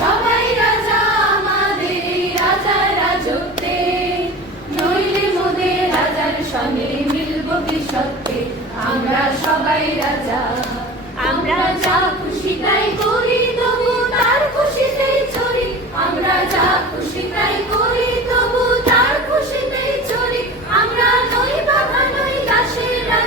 সবাই রাজা আমাদের এই রাজার রাজত্বে, নইলে মোদের রাজার সঙ্গে মিলব কি সত্যে। আমরা সবাই রাজা, আমরা যা খুশি তাই করি, তবু তার খুশিতেই চলি। আমরা যা খুশি তাই করি, তবু তার খুশিতেই চলি। আমরা নই বাবা নই দাসের রাজা।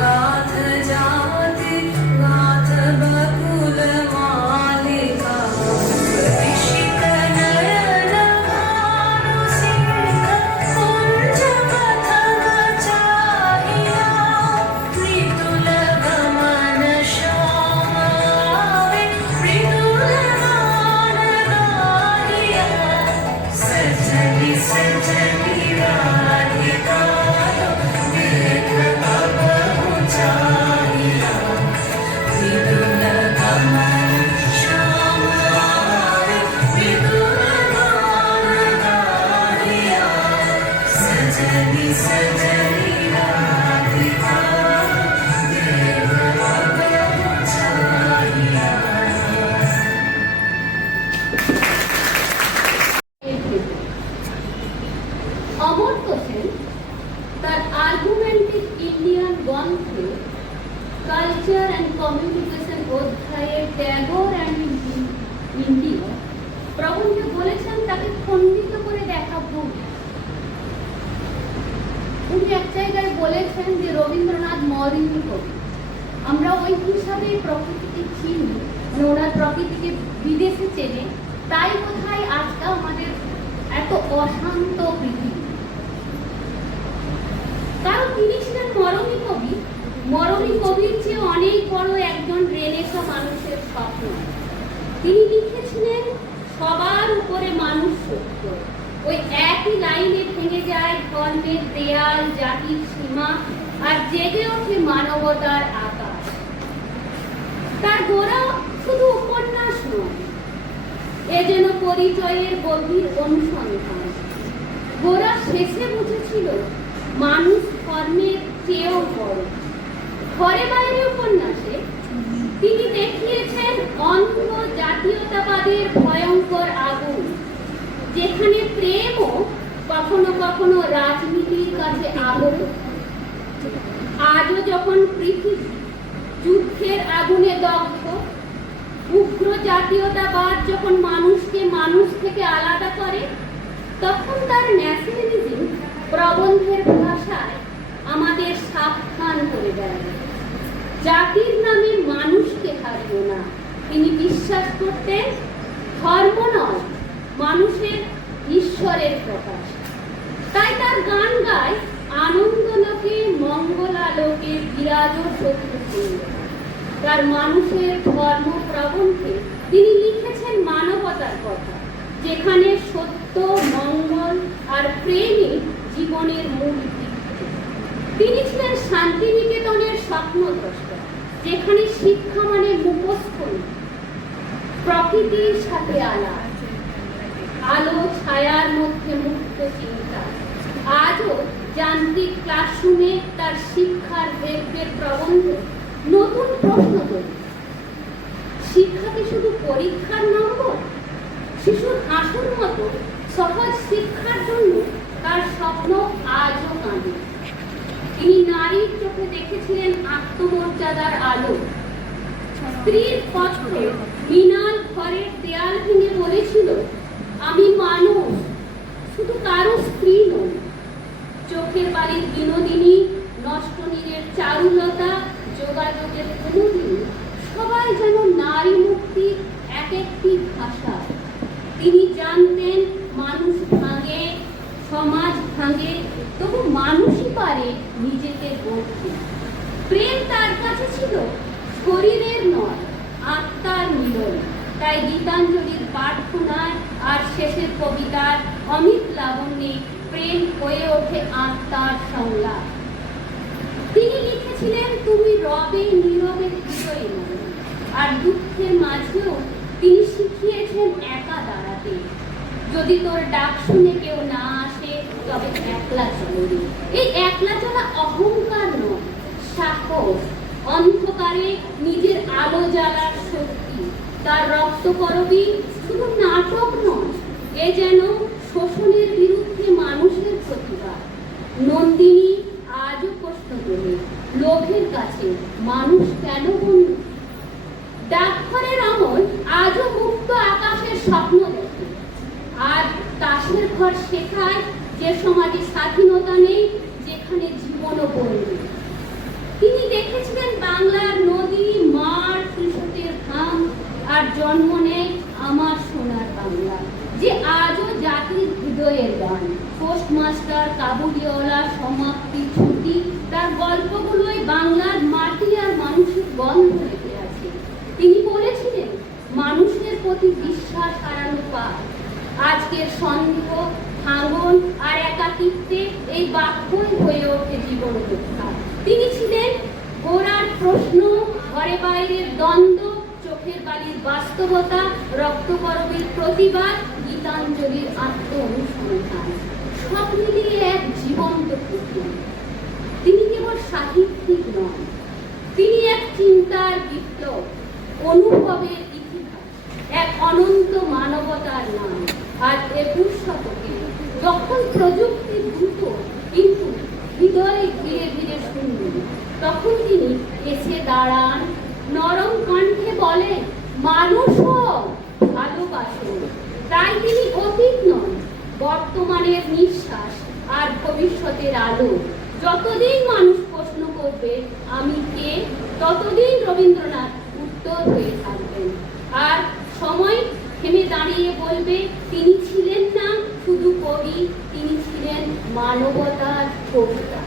गाथ जाते गाथ बकुल माला কমিউনিকেশন অধ্যায়ে ট্যাগর অ্যান্ড ইন্ডিয়া প্রবন্ধে বলেছেন তাকে খণ্ডিত করে দেখা ভুল। উনি এক জায়গায় বলেছেন যে রবীন্দ্রনাথ মরিনী কবি, আমরা ওই হিসাবে প্রকৃতিকে চিনি, মানে ওনার প্রকৃতিকে বিদেশে চেনে, তাই বোধহয় আজকে আমাদের এত অশান্ত পৃথিবী। কারণ তিনি ছিলেন মরমী কবি, মরমী কবির চেয়ে অনেক বড় একজন রেনেসাঁ মানুষের স্বপ্ন। তিনি লিখেছিলেন সবার উপরে মানুষ সত্য। ওই একই লাইনে ভেঙে যায় ধর্মের দেয়াল, জাতির সীমা, আর জেগে ওঠে মানবতার আকাশ। তার গোড়া শুধু উপন্যাস নয়, এ যেন পরিচয়ের গভীর অনুসন্ধান। গোড়া শেষে বুঝেছিল মানুষ ধর্মের চেয়েও বড়। ঘরে বাইরে উপন্যাসে তিনি দেখিয়েছেন অন্ধ জাতীয়তাবাদের ভয়ঙ্কর আগুন, যেখানে প্রেমও কখনো কখনো রাজনীতির কাছে আবদ্ধ। আজও যখন পৃথিবী যুদ্ধের আগুনে দগ্ধ, উগ্র জাতীয়তাবাদ যখন মানুষকে মানুষ থেকে আলাদা করে, তখন তার ন্যাশনালিজম প্রবন্ধের ভাষায় আমাদের সাবধান করে দেয়। জাতির নামে মানুষকে হারিও না। তিনি বিশ্বাস করতেন ধর্ম নয়, মানুষের ঈশ্বরের প্রকাশ। তাই তার গান গায় আনন্দলোকে মঙ্গলালোকে বিরাজ শত্রু। তার মানুষের ধর্ম প্রবন্ধে তিনি লিখেছেন মানবতার কথা, যেখানে সত্য, মঙ্গল আর প্রেমই জীবনের মূল ভিত্তি। তিনি ছিলেন শান্তিনিকেতনের স্বপ্নদ্রষ্টা, যেখানে শিক্ষা মানে মুখস্থ, প্রকৃতির সাথে আলাপ, আলো ছায়ার মধ্যে মুক্ত চিন্তা। আজও যান্ত্রিক ক্লাসরুমে তার শিক্ষার হেল্পের প্রবন্ধে নতুন প্রশ্ন তৈরি। শিক্ষা কি শুধু পরীক্ষার নম্বর? শিশুর হাসুর মতো সহজ শিক্ষার জন্য তার স্বপ্ন আজও কাঁদে। তিনি নারীর চোখে দেখেছিলেন আত্মমর্যাদার আলো। স্ত্রীর পত্র মৃণাল ঘরের দেয়াল ভেঙে বলেছিল, আমি মানুষ, শুধু কারো স্ত্রী নই। চোখের বালির বিনোদিনী, নষ্ট নীরের চারুলতা, যোগাযোগের কুমুদিনী, সবাই যেন নারী মুক্তির এক একটি ভাষা। তিনি জানতেন মানুষ ভাঙে, সমাজ ভাঙে, তবু মানুষই পারে নিজেকে গড়তে। প্রেম তার কাছে ছিল শরীরের নয়, আত্মার মিলন। তাই গীতাঞ্জলির প্রার্থনায় আর শেষের কবিতার অমিত লাবণ্যে প্রেম হয়ে ওঠে আত্মার সংলাপ। তিনি লিখেছিলেন, তুমি রবে নীরবে হৃদয়ে নয়। আর দুঃখের মাঝেও তিনি শিখিয়েছেন একা দাঁড়াতে। যদি তোর ডাক শুনে কেউ না আসে, তবে একলা চলবে। এই একলা চলা অহংকার নয়, সাহস। অন্ধকারে নিজের আলো জ্বালার শক্তি। তার রক্ত করবি শুধু নাটক নয়, এ যেন শোষণের বিরুদ্ধে মানুষের প্রতিবাদ। নন্দিনী আজও প্রশ্ন তোলে, লোভের কাছে মানুষ কেন বন্ধু? ডাকঘরের আমল আজও মুক্ত আকাশের স্বপ্ন দেখে। আজ তাসের ঘর শেখায় যে সমাজে স্বাধীনতা নেই, যেখানে জীবনও বন্দি। তিনি দেখেছিলেন বাংলার নদী, মাঠ, কৃষকের ঘাম, আর জন্ম নেয় আমার সোনার বাংলা, যে আজও জাতির হৃদয়ের গান। পোস্টমাস্টার, কাবুলিওয়ালা, সমাপ্তি, ছুটি, তার গল্পগুলোই বাংলার মাটি আর মানুষের গন্ধ রেখে আছে। তিনি বলেছিলেন, মানুষের প্রতি বিশ্বাস হারানো পাপ। আজকের সন্দেহ, ভাঙন আর একাকিত্বে এই বাক্যই হয়ে ওঠে জীবন রক্ষা। তিনি ছিলেন গোড়ার প্রশ্ন, ঘরে বাইরের দ্বন্দ্ব, চোখের বালির বাস্তবতা, রক্তকরবীর প্রতিবাদ, গীতাঞ্জলির আত্ম অনুসন্ধান, সব মিলিয়ে এক জীবন্ত পুত্র। তিনি কেবল সাহিত্যিক নন, তিনি এক চিন্তার বিপ্লব, অনুভবের ইতিহাস, এক অনন্ত মানবতার নাম। আর 21 শতকে যখন প্রযুক্তি দ্রুত কিন্তু হৃদয়ে ধীরে ধীরে শূন্য, তখন তিনি এসে দাঁড়ান মানুষও ভালোবাসো, তাই তিনি অতীত নন, বর্তমানের নিঃশ্বাস আর ভবিষ্যতের আলো। যতদিন মানুষ প্রশ্ন করবে আমি কে, ততদিন রবীন্দ্রনাথ উত্তর হয়ে থাকবেন। আর সময় থেমে দাঁড়িয়ে বলবে তিনি ছিলেন না শুধু কবি, তিনি ছিলেন মানবতার কবিতা।